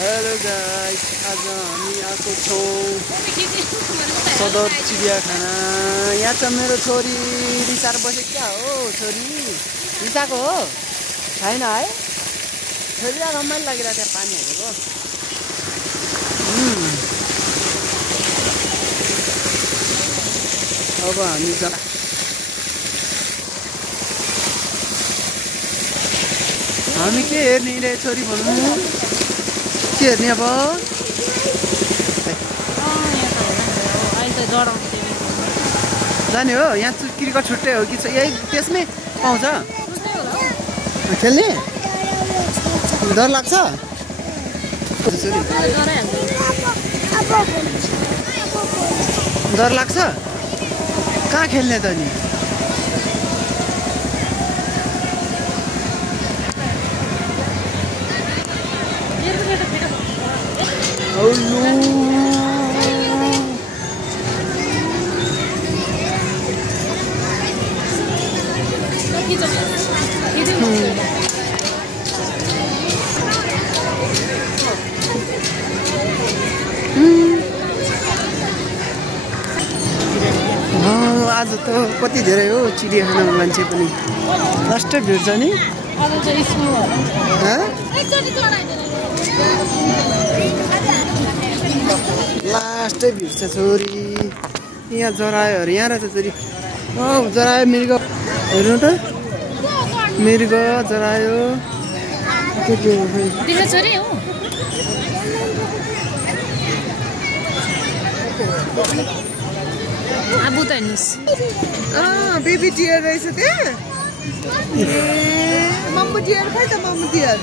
Hello guys, आज हामी आएको छौँ सदर चिडियाखाना। यहाँ छ मेरो छोरी रिसाएर बसेको। क्या हो छोरी रिसाएको हो छैन है? छोरीलाई रमाइलो लागिरहेको त्यहाँ पानी हालेको। अब हामी हामी के हेर्ने रे छोरी भन्नु? के हेर्ने अब? जाने हो? यहाँ क्रिकेट छुट्टै हो कि यही त्यसमै पाउँछ खेल्ने? डर लाग्छ? डर लाग्छ? कहाँ खेल्ने त नि? आज त कति धेरै हो चिडियाखानामा मान्छे पनि। लास्टै भिड छ नि। लास्टै भिड छ छोरी। यहाँ जरायोहरू यहाँ रहेछ छोरी। जरायो मृग हेर्नु त, मृग जरायो के के हो छोरी हो। आबु त हेर्नुहोस्। बेबी डियर रहेछ त्यहाँ। ए मम्मु डियर खै त मम्मु डियर।